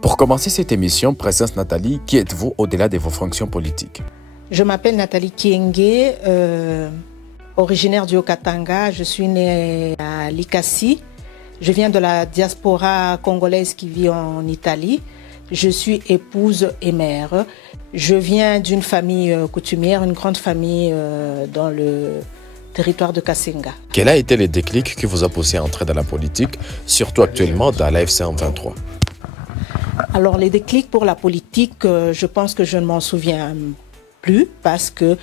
Pour commencer cette émission, Princesse Nathalie, qui êtes-vous au-delà de vos fonctions politiques? Je m'appelle Nathalie Kienge, originaire du Haut-Katanga. Je suis née à Likasi. Je viens de la diaspora congolaise qui vit en Italie. Je suis épouse et mère. Je viens d'une famille coutumière, une grande famille dans le territoire de Kasenga. Quel a été le déclic qui vous a poussé à entrer dans la politique, surtout actuellement dans l'AFC M23? Alors les déclics pour la politique, je pense que je ne m'en souviens plus parce que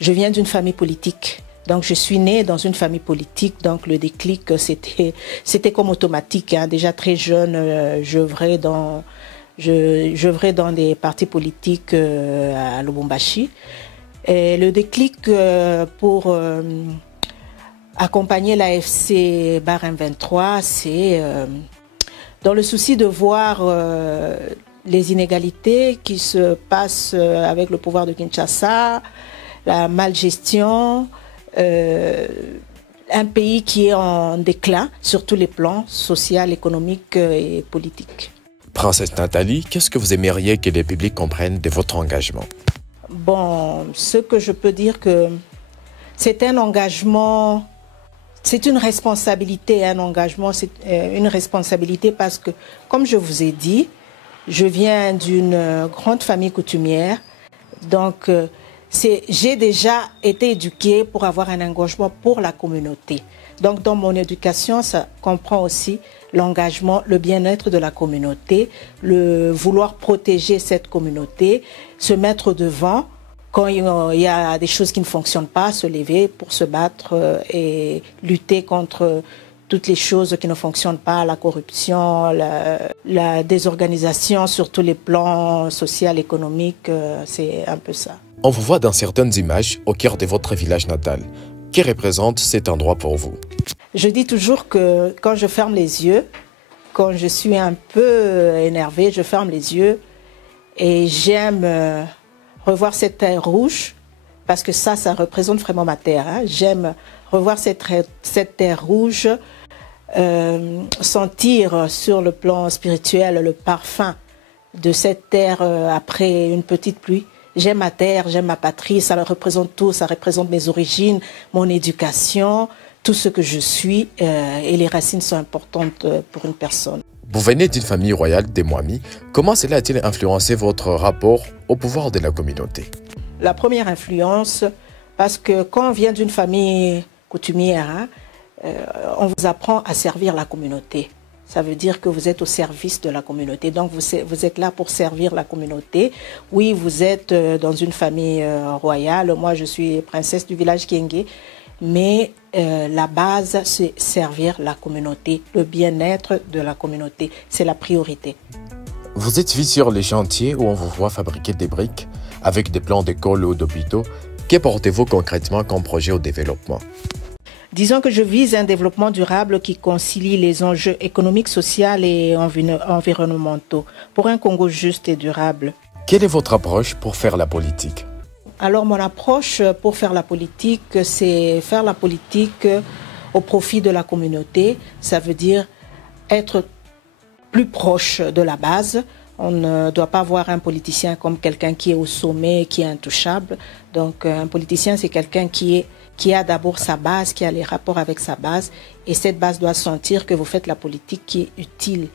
je viens d'une famille politique. Donc je suis née dans une famille politique, donc le déclic c'était comme automatique. Hein. Déjà très jeune, j'œuvrais dans des partis politiques à Lubumbashi. Et le déclic pour accompagner l'AFC M23, c'est dans le souci de voir les inégalités qui se passent avec le pouvoir de Kinshasa, la malgestion, un pays qui est en déclin sur tous les plans, social, économique et politique. Princesse Nathalie, qu'est-ce que vous aimeriez que les publics comprennent de votre engagement? Bon, ce que je peux dire que c'est un engagement, c'est une responsabilité, un engagement, c'est une responsabilité parce que, comme je vous ai dit, je viens d'une grande famille coutumière, donc j'ai déjà été éduquée pour avoir un engagement pour la communauté. Donc dans mon éducation, ça comprend aussi l'engagement, le bien-être de la communauté, le vouloir protéger cette communauté, se mettre devant quand il y a des choses qui ne fonctionnent pas, se lever pour se battre et lutter contre toutes les choses qui ne fonctionnent pas, la corruption, la désorganisation sur tous les plans social, économique, c'est un peu ça. On vous voit dans certaines images au cœur de votre village natal. Qui représente cet endroit pour vous? Je dis toujours que quand je ferme les yeux, quand je suis un peu énervée, je ferme les yeux et j'aime revoir cette terre rouge parce que ça représente vraiment ma terre. Hein. J'aime revoir cette terre rouge, sentir sur le plan spirituel le parfum de cette terre après une petite pluie. J'aime ma terre, j'aime ma patrie, ça représente tout, ça représente mes origines, mon éducation, tout ce que je suis et les racines sont importantes pour une personne. Vous venez d'une famille royale des Mwami. Comment cela a-t-il influencé votre rapport au pouvoir de la communauté? La première influence, parce que quand on vient d'une famille coutumière, hein, on vous apprend à servir la communauté. Ça veut dire que vous êtes au service de la communauté. Donc, vous êtes là pour servir la communauté. Oui, vous êtes dans une famille royale. Moi, je suis princesse du village Kienge. Mais la base, c'est servir la communauté, le bien-être de la communauté. C'est la priorité. Vous êtes vu sur les chantiers où on vous voit fabriquer des briques avec des plans d'école ou d'hôpitaux. Que portez-vous concrètement comme projet au développement? Disons que je vise un développement durable qui concilie les enjeux économiques, sociaux et environnementaux pour un Congo juste et durable. Quelle est votre approche pour faire la politique? Alors mon approche pour faire la politique, c'est faire la politique au profit de la communauté. Ça veut dire être plus proche de la base. On ne doit pas voir un politicien comme quelqu'un qui est au sommet, qui est intouchable. Donc un politicien, c'est quelqu'un qui a d'abord sa base, qui a les rapports avec sa base. Et cette base doit sentir que vous faites la politique qui est utile.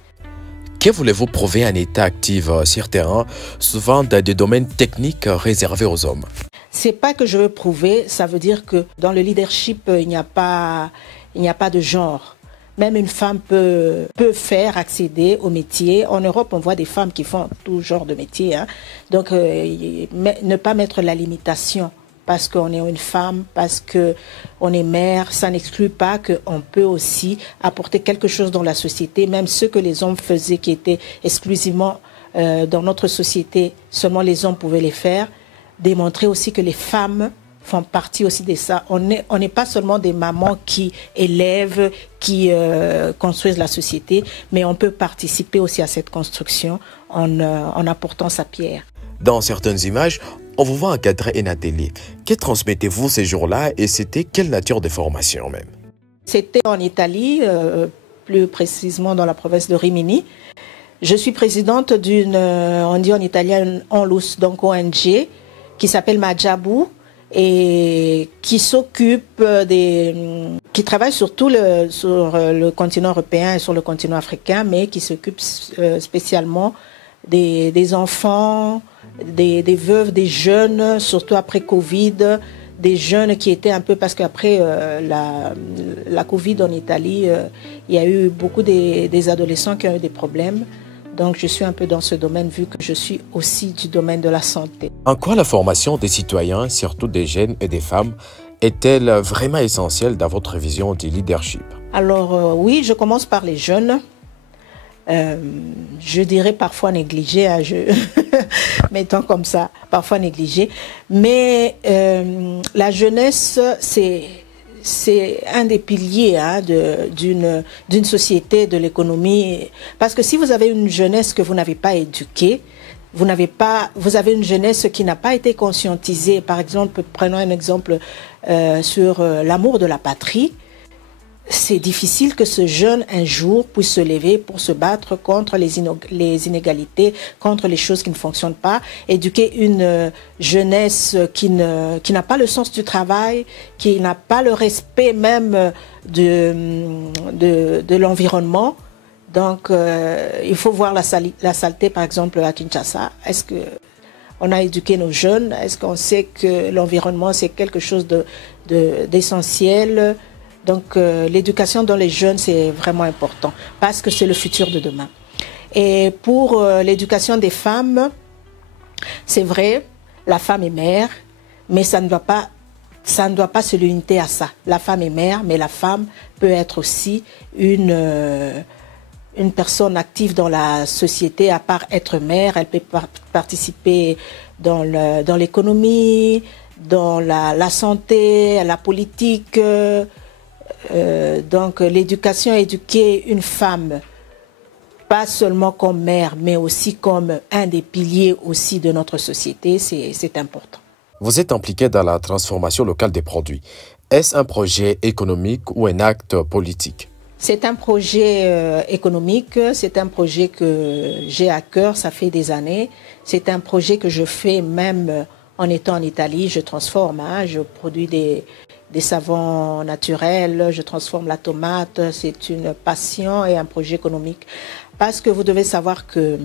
Que voulez-vous prouver en état actif sur terrain, souvent dans des domaines techniques réservés aux hommes? C'est pas que je veux prouver, ça veut dire que dans le leadership, il n'y a pas de genre. Même une femme peut accéder au métier. En Europe, on voit des femmes qui font tout genre de métier. Hein. Donc, ne pas mettre la limitation parce qu'on est une femme, parce qu'on est mère, ça n'exclut pas qu'on peut aussi apporter quelque chose dans la société, même ce que les hommes faisaient qui étaient exclusivement dans notre société, seulement les hommes pouvaient les faire, démontrer aussi que les femmes font partie aussi de ça. On n'est pas seulement des mamans qui élèvent, qui construisent la société, mais on peut participer aussi à cette construction en apportant sa pierre. Dans certaines images, on vous voit encadrer un atelier. Que transmettez-vous ces jours-là et c'était quelle nature de formation même? C'était en Italie, plus précisément dans la province de Rimini. Je suis présidente d'une, on dit en italien, une ONLUS, donc ONG, qui s'appelle Majabu et qui s'occupe qui travaille sur le continent européen et sur le continent africain, mais qui s'occupe spécialement des enfants, des veuves, des jeunes, surtout après Covid, des jeunes qui étaient un peu, parce qu'après la Covid en Italie, il y a eu beaucoup des adolescents qui ont eu des problèmes. Donc je suis un peu dans ce domaine vu que je suis aussi du domaine de la santé. En quoi la formation des citoyens, surtout des jeunes et des femmes, est-elle vraiment essentielle dans votre vision du leadership? Alors oui, je commence par les jeunes. Je dirais parfois négligés, hein, mettons comme ça, parfois négligés. Mais la jeunesse, c'est un des piliers hein, d'une société, de l'économie. Parce que si vous avez une jeunesse que vous n'avez pas éduquée, vous avez une jeunesse qui n'a pas été conscientisée. Par exemple, prenons un exemple sur l'amour de la patrie. C'est difficile que ce jeune, un jour, puisse se lever pour se battre contre les inégalités, contre les choses qui ne fonctionnent pas. Éduquer une jeunesse qui n'a pas le sens du travail, qui n'a pas le respect même de l'environnement. Donc, il faut voir la saleté, par exemple, à Kinshasa. Est-ce qu'on a éduqué nos jeunes? Est-ce qu'on sait que l'environnement, c'est quelque chose d'essentiel? Donc, l'éducation dans les jeunes, c'est vraiment important parce que c'est le futur de demain. Et pour l'éducation des femmes, c'est vrai, la femme est mère, mais ça ne doit pas se limiter à ça. La femme est mère, mais la femme peut être aussi une personne active dans la société, à part être mère. Elle peut participer dans l'économie, dans la santé, la politique. Donc l'éducation, éduquer une femme, pas seulement comme mère, mais aussi comme un des piliers aussi de notre société, c'est important. Vous êtes impliqué dans la transformation locale des produits. Est-ce un projet économique ou un acte politique? C'est un projet économique, c'est un projet que j'ai à cœur, ça fait des années. C'est un projet que je fais même en étant en Italie, je transforme, hein, je produis des savons naturels, je transforme la tomate, c'est une passion et un projet économique. Parce que vous devez savoir que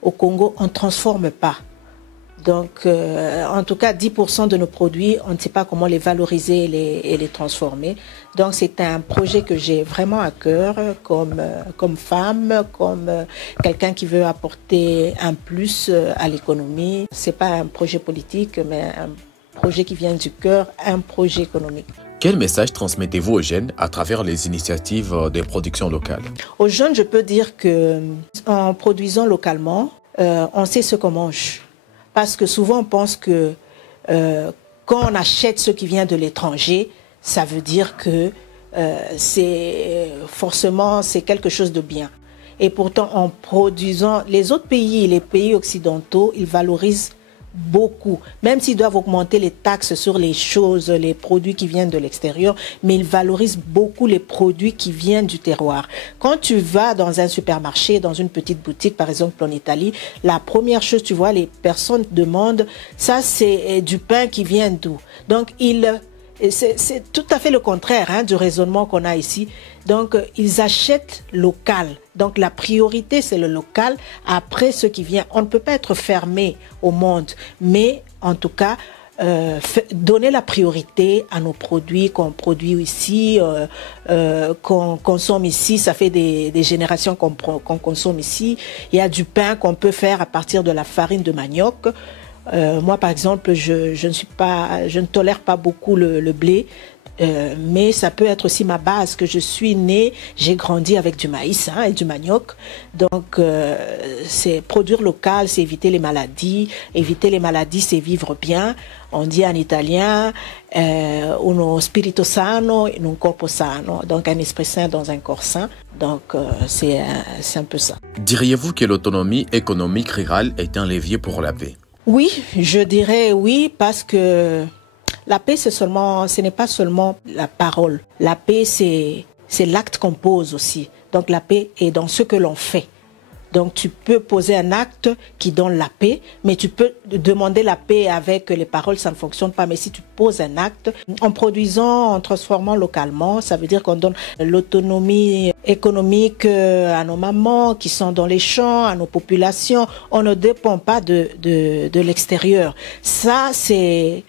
au Congo, on ne transforme pas. Donc, en tout cas, 10% de nos produits, on ne sait pas comment les valoriser et les transformer. Donc, c'est un projet que j'ai vraiment à cœur comme femme, comme quelqu'un qui veut apporter un plus à l'économie. C'est pas un projet politique, mais un projet qui vient du cœur, un projet économique. Quel message transmettez-vous aux jeunes à travers les initiatives de production locale? Aux jeunes, je peux dire que en produisant localement, on sait ce qu'on mange. Parce que souvent, on pense que quand on achète ce qui vient de l'étranger, ça veut dire que c'est quelque chose de bien. Et pourtant, en produisant, les autres pays, les pays occidentaux, ils valorisent beaucoup, même s'ils doivent augmenter les taxes sur les choses, les produits qui viennent de l'extérieur, mais ils valorisent beaucoup les produits qui viennent du terroir. Quand tu vas dans un supermarché, dans une petite boutique, par exemple en Italie, la première chose, tu vois, les personnes demandent, ça c'est du pain qui vient d'où? Donc c'est tout à fait le contraire hein, du raisonnement qu'on a ici. Donc, ils achètent local. Donc, la priorité, c'est le local. Après, ce qui vient, on ne peut pas être fermé au monde. Mais, en tout cas, donner la priorité à nos produits qu'on produit ici, qu'on consomme ici. Ça fait des générations qu'on consomme ici. Il y a du pain qu'on peut faire à partir de la farine de manioc. Moi, par exemple, je ne tolère pas beaucoup le blé. Mais ça peut être aussi ma base, que je suis née, j'ai grandi avec du maïs et du manioc. Donc, c'est produire local, c'est éviter les maladies. Éviter les maladies, c'est vivre bien. On dit en italien, uno spirito sano in un corpo sano. Donc, un esprit sain dans un corps sain. Donc, c'est un peu ça. Diriez-vous que l'autonomie économique rurale est un levier pour la paix? Oui, je dirais oui, parce que la paix, ce n'est pas seulement la parole. La paix, c'est l'acte qu'on pose aussi. Donc la paix est dans ce que l'on fait. Donc tu peux poser un acte qui donne la paix, mais tu peux demander la paix avec les paroles, ça ne fonctionne pas. Mais si tu poses un acte, en produisant, en transformant localement, ça veut dire qu'on donne l'autonomie économique à nos mamans qui sont dans les champs, à nos populations. On ne dépend pas de l'extérieur. Ça, c'est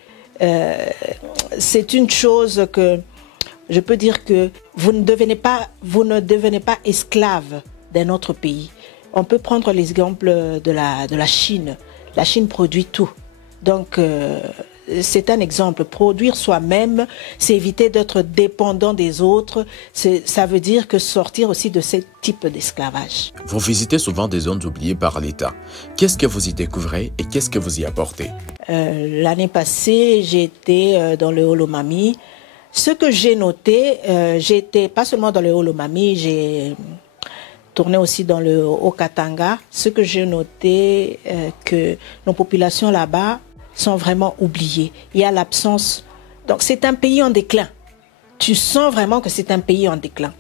une chose que je peux dire que vous ne devenez pas esclave d'un autre pays. On peut prendre l'exemple de la Chine. La Chine produit tout. Donc, c'est un exemple. Produire soi-même, c'est éviter d'être dépendant des autres. Ça veut dire que sortir aussi de ce type d'esclavage. Vous visitez souvent des zones oubliées par l'État. Qu'est-ce que vous y découvrez et qu'est-ce que vous y apportez? L'année passée, j'ai été dans le Holomami. Ce que j'ai noté, j'ai été pas seulement dans le Holomami, j'ai tourné aussi dans le Haut-Katanga. Ce que j'ai noté, que nos populations là-bas sont vraiment oubliées. Il y a l'absence. Donc c'est un pays en déclin. Tu sens vraiment que c'est un pays en déclin.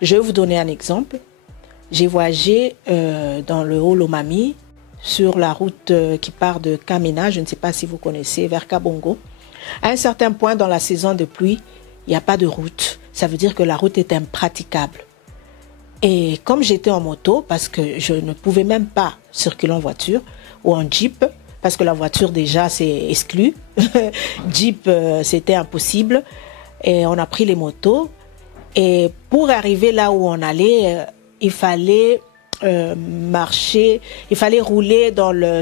Je vais vous donner un exemple. J'ai voyagé dans le Holomami sur la route qui part de Kamina, je ne sais pas si vous connaissez, vers Kabongo. À un certain point dans la saison de pluie, il n'y a pas de route. Ça veut dire que la route est impraticable. Et comme j'étais en moto, parce que je ne pouvais même pas circuler en voiture ou en jeep, parce que la voiture déjà c'est exclu, jeep c'était impossible, et on a pris les motos. Et pour arriver là où on allait, il fallait marcher, il fallait rouler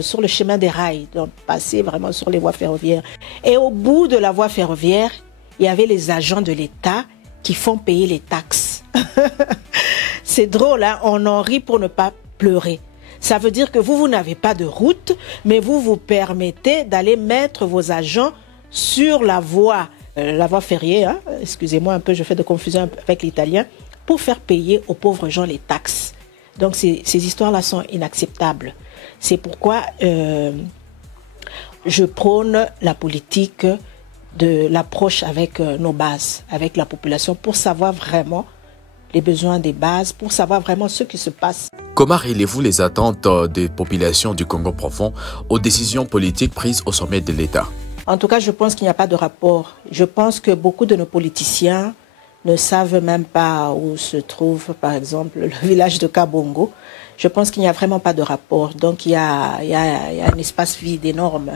sur le chemin des rails, donc passer vraiment sur les voies ferroviaires. Et au bout de la voie ferroviaire, il y avait les agents de l'État qui font payer les taxes. C'est drôle, hein? On en rit pour ne pas pleurer. Ça veut dire que vous n'avez pas de route, mais vous permettez d'aller mettre vos agents sur la voie ferrière, hein? Excusez-moi un peu, je fais de confusion avec l'italien, pour faire payer aux pauvres gens les taxes. Donc ces histoires-là sont inacceptables. C'est pourquoi je prône la politique de l'approche avec nos bases, avec la population, pour savoir vraiment les besoins des bases, pour savoir vraiment ce qui se passe. Comment relevez-vous les attentes des populations du Congo profond aux décisions politiques prises au sommet de l'État? En tout cas, je pense qu'il n'y a pas de rapport. Je pense que beaucoup de nos politiciens ne savent même pas où se trouve, par exemple, le village de Kabongo. Je pense qu'il n'y a vraiment pas de rapport. Donc, il y a un espace vide énorme,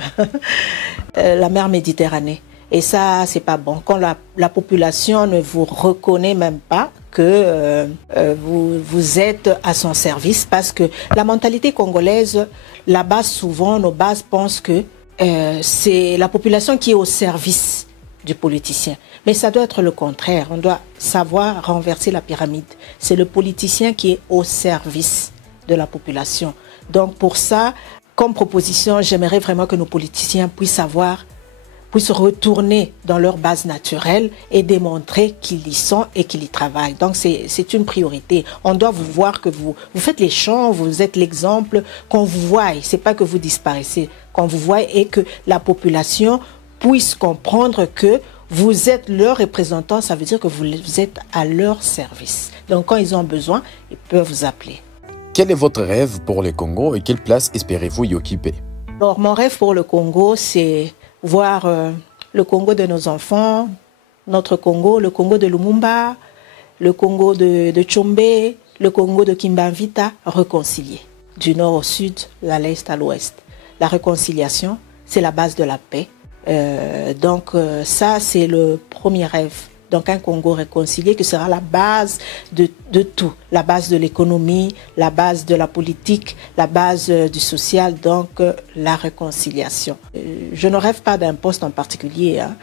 la mer Méditerranée. Et ça, c'est pas bon. Quand la population ne vous reconnaît même pas que vous êtes à son service, parce que la mentalité congolaise, là-bas, souvent, nos bases pensent que c'est la population qui est au service du politicien. Mais ça doit être le contraire. On doit savoir renverser la pyramide. C'est le politicien qui est au service de la population. Donc pour ça, comme proposition, j'aimerais vraiment que nos politiciens puissent retourner dans leur base naturelle et démontrer qu'ils y sont et qu'ils y travaillent. Donc c'est une priorité. On doit vous voir que vous faites les champs, vous êtes l'exemple, qu'on vous voie. C'est pas que vous disparaissez, qu'on vous voie et que la population puisse comprendre que vous êtes leur représentant. Ça veut dire que vous êtes à leur service. Donc quand ils ont besoin, ils peuvent vous appeler. Quel est votre rêve pour le Congo et quelle place espérez-vous y occuper? Alors mon rêve pour le Congo, c'est voir le Congo de nos enfants, notre Congo, le Congo de Lumumba, le Congo de Tchombe, le Congo de Kimbamvita, réconciliés. Du nord au sud, de l'est à l'ouest. La réconciliation, c'est la base de la paix. Donc ça, c'est le premier rêve. Donc un Congo réconcilié qui sera la base de tout. La base de l'économie, la base de la politique, la base du social, donc la réconciliation. Je ne rêve pas d'un poste en particulier. Hein.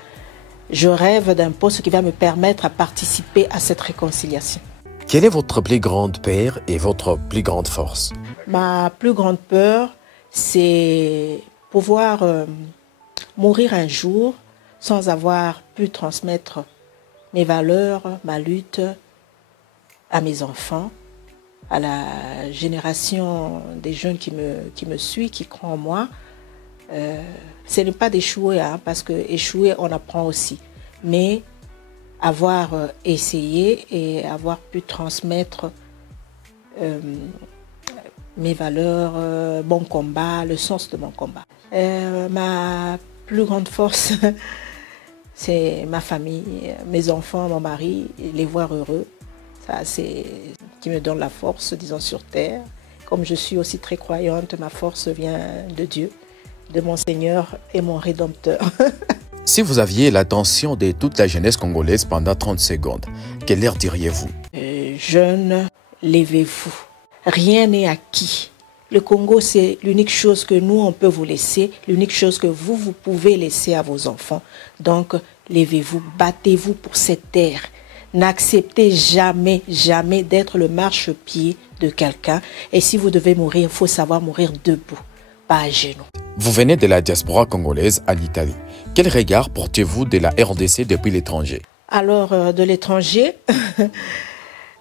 Je rêve d'un poste qui va me permettre à participer à cette réconciliation. Quelle est votre plus grande peur et votre plus grande force? Ma plus grande peur, c'est pouvoir mourir un jour sans avoir pu transmettre mes valeurs, ma lutte à mes enfants, à la génération des jeunes qui me suit, qui croient en moi. Ce n'est pas d'échouer, hein, parce que échouer, on apprend aussi. Mais avoir essayé et avoir pu transmettre mes valeurs, mon combat, le sens de mon combat. Ma plus grande force, c'est ma famille, mes enfants, mon mari, les voir heureux. Ça, c'est ce qui me donne la force, disons, sur terre. Comme je suis aussi très croyante, ma force vient de Dieu, de mon Seigneur et mon Rédempteur. Si vous aviez l'attention de toute la jeunesse congolaise pendant 30 secondes, quelle leur diriez-vous? Jeunes, levez-vous. Rien n'est acquis. Le Congo, c'est l'unique chose que nous, on peut vous laisser, l'unique chose que vous pouvez laisser à vos enfants. Donc, levez-vous, battez-vous pour cette terre. N'acceptez jamais, jamais d'être le marchepied de quelqu'un. Et si vous devez mourir, il faut savoir mourir debout, pas à genoux. Vous venez de la diaspora congolaise en Italie. Quel regard portez-vous de la RDC depuis l'étranger? Alors, de l'étranger,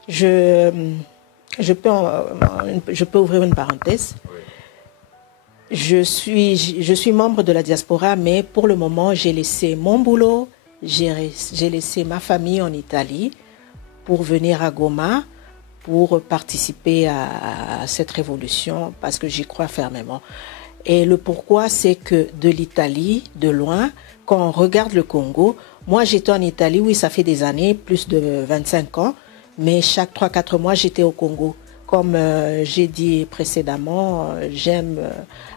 je peux ouvrir une parenthèse. Je suis membre de la diaspora, mais pour le moment, j'ai laissé mon boulot, j'ai laissé ma famille en Italie pour venir à Goma, pour participer à cette révolution, parce que j'y crois fermement. Et le pourquoi, c'est que de l'Italie, de loin, quand on regarde le Congo, moi j'étais en Italie, oui, ça fait des années, plus de 25 ans, mais chaque 3-4 mois, j'étais au Congo. Comme j'ai dit précédemment, j'aime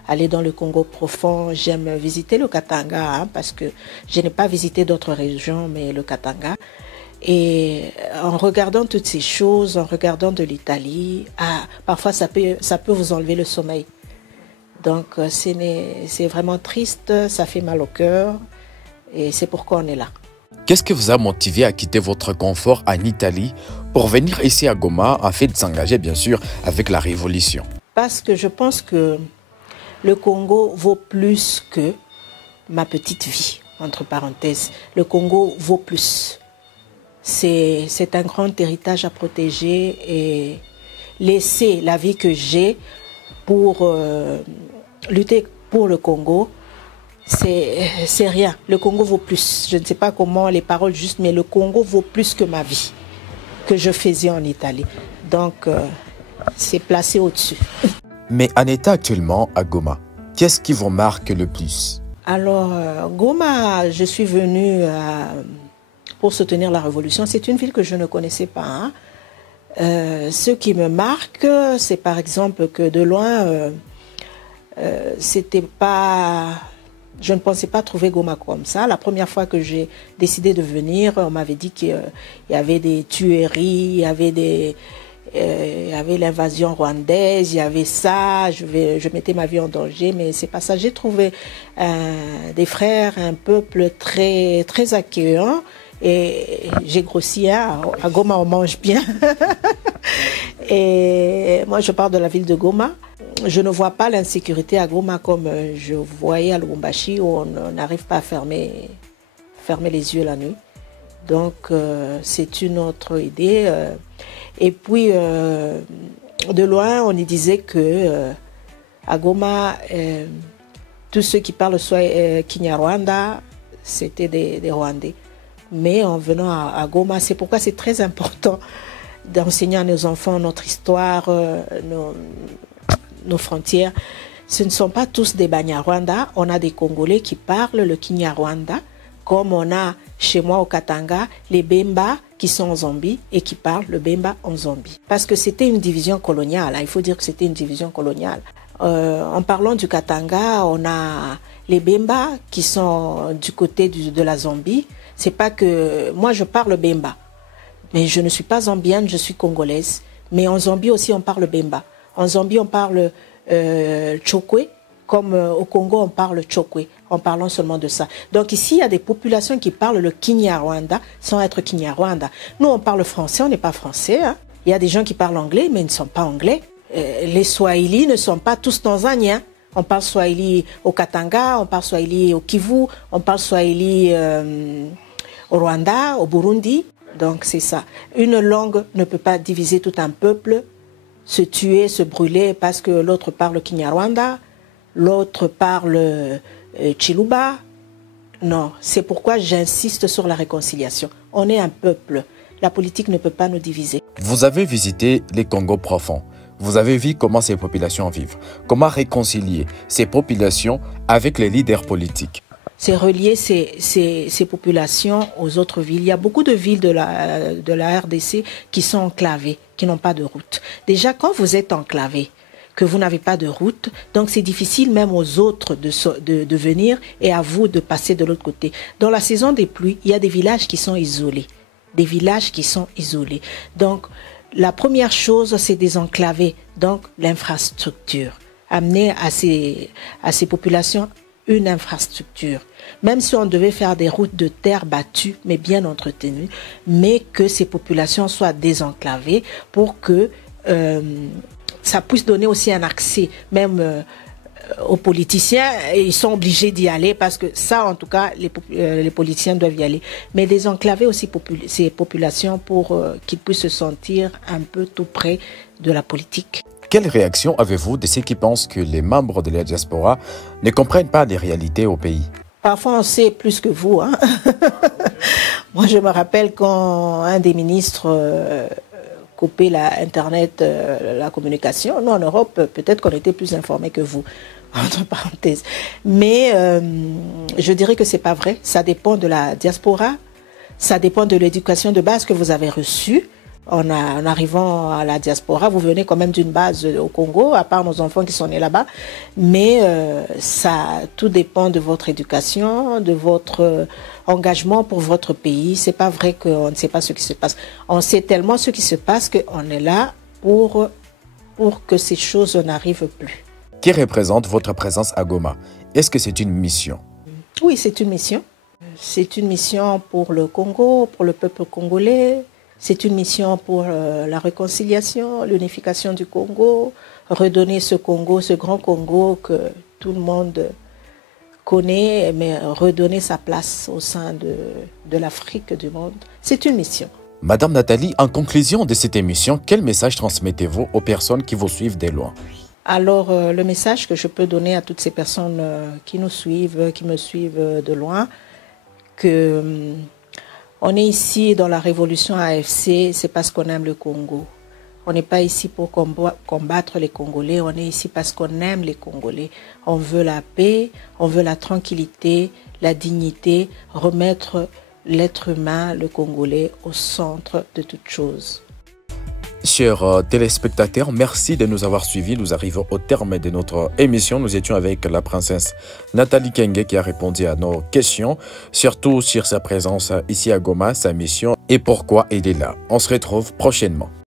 aller dans le Congo profond, j'aime visiter le Katanga, hein, parce que je n'ai pas visité d'autres régions, mais le Katanga. Et en regardant toutes ces choses, en regardant de l'Italie, parfois ça peut vous enlever le sommeil. Donc c'est vraiment triste, ça fait mal au cœur, et c'est pourquoi on est là. Qu'est-ce qui vous a motivé à quitter votre confort en Italie pour venir ici à Goma afin de s'engager bien sûr avec la révolution? Parce que je pense que le Congo vaut plus que ma petite vie, entre parenthèses. Le Congo vaut plus. C'est un grand héritage à protéger et laisser la vie que j'ai pour lutter pour le Congo, c'est rien. Le Congo vaut plus. Je ne sais pas comment les paroles justes, mais le Congo vaut plus que ma vie que je faisais en Italie. Donc, c'est placé au-dessus. Mais en état actuellement à Goma, qu'est-ce qui vous marque le plus? Alors, Goma, je suis venue pour soutenir la révolution. C'est une ville que je ne connaissais pas. Hein. Ce qui me marque, c'est par exemple que de loin, c'était pas... Je ne pensais pas trouver Goma comme ça. La première fois que j'ai décidé de venir, on m'avait dit qu'il y avait des tueries, il y avait l'invasion rwandaise, il y avait ça, je mettais ma vie en danger, mais c'est pas ça. J'ai trouvé des frères, un peuple très, très accueillant, et j'ai grossi, hein. À Goma on mange bien. Et moi je pars de la ville de Goma. Je ne vois pas l'insécurité à Goma comme je voyais à Lubumbashi, où on n'arrive pas à fermer les yeux la nuit. Donc c'est une autre idée. Et puis de loin, on y disait que à Goma, tous ceux qui parlent soit Kinyarwanda, c'était des Rwandais. Mais en venant à Goma, c'est pourquoi c'est très important d'enseigner à nos enfants notre histoire, nos frontières. Ce ne sont pas tous des Banyarwanda. On a des Congolais qui parlent le Kinyarwanda, comme on a chez moi au Katanga les Bemba qui sont en Zambie et qui parlent le Bemba en Zambie. Parce que c'était une division coloniale. Il faut dire que c'était une division coloniale. En parlant du Katanga, on a les Bemba qui sont du côté de la Zambie. C'est pas que moi je parle Bemba, mais je ne suis pas zambienne, je suis congolaise. Mais en Zambie aussi on parle Bemba. En Zambie on parle Chokwe, comme au Congo on parle Chokwe, en parlant seulement de ça. Donc ici il y a des populations qui parlent le Kinyarwanda sans être Kinyarwanda. Nous on parle français, on n'est pas français. Hein. Il y a des gens qui parlent anglais mais ils ne sont pas anglais. Les Swahili ne sont pas tous tanzaniens. On parle Swahili au Katanga, on parle Swahili au Kivu, on parle Swahili au Rwanda, au Burundi. Donc c'est ça. Une langue ne peut pas diviser tout un peuple, se tuer, se brûler parce que l'autre parle Kinyarwanda, l'autre parle Chiluba. Non, c'est pourquoi j'insiste sur la réconciliation. On est un peuple. La politique ne peut pas nous diviser. Vous avez visité les Congos profonds. Vous avez vu comment ces populations vivent. Comment réconcilier ces populations avec les leaders politiques? C'est relier ces populations aux autres villes. Il y a beaucoup de villes de la RDC qui sont enclavées, qui n'ont pas de route. Déjà, quand vous êtes enclavé, que vous n'avez pas de route, donc c'est difficile même aux autres de venir et à vous de passer de l'autre côté. Dans la saison des pluies, il y a des villages qui sont isolés. Des villages qui sont isolés. Donc, la première chose, c'est désenclaver, donc l'infrastructure. Amener à ces populations une infrastructure. Même si on devait faire des routes de terre battues, mais bien entretenues, mais que ces populations soient désenclavées pour que ça puisse donner aussi un accès, même aux politiciens. Ils sont obligés d'y aller parce que ça, en tout cas, les politiciens doivent y aller. Mais désenclaver aussi ces populations pour qu'ils puissent se sentir un peu tout près de la politique. Quelle réaction avez-vous de ceux qui pensent que les membres de la diaspora ne comprennent pas les réalités au pays? Parfois, on sait plus que vous. Hein? Moi, je me rappelle quand un des ministres coupait Internet, la communication. Nous, en Europe, peut-être qu'on était plus informés que vous, entre parenthèses. Mais je dirais que ce n'est pas vrai. Ça dépend de la diaspora. Ça dépend de l'éducation de base que vous avez reçue. En arrivant à la diaspora, vous venez quand même d'une base au Congo, à part nos enfants qui sont nés là-bas. Mais tout dépend de votre éducation, de votre engagement pour votre pays. C'est pas vrai qu'on ne sait pas ce qui se passe. On sait tellement ce qui se passe qu'on est là pour que ces choses n'arrivent plus. Qui représente votre présence à Goma? Est-ce que c'est une mission? Oui, c'est une mission. C'est une mission pour le Congo, pour le peuple congolais. C'est une mission pour la réconciliation, l'unification du Congo, redonner ce Congo, ce grand Congo que tout le monde connaît, mais redonner sa place au sein de l'Afrique, du monde. C'est une mission. Madame Nathalie, en conclusion de cette émission, quel message transmettez-vous aux personnes qui vous suivent de loin? Alors, le message que je peux donner à toutes ces personnes qui nous suivent, qui me suivent de loin, que on est ici dans la révolution AFC, c'est parce qu'on aime le Congo. On n'est pas ici pour combattre les Congolais, on est ici parce qu'on aime les Congolais. On veut la paix, on veut la tranquillité, la dignité, remettre l'être humain, le Congolais, au centre de toute chose. Chers téléspectateurs, merci de nous avoir suivis. Nous arrivons au terme de notre émission. Nous étions avec la princesse Nathalie Kenge qui a répondu à nos questions, surtout sur sa présence ici à Goma, sa mission et pourquoi elle est là. On se retrouve prochainement.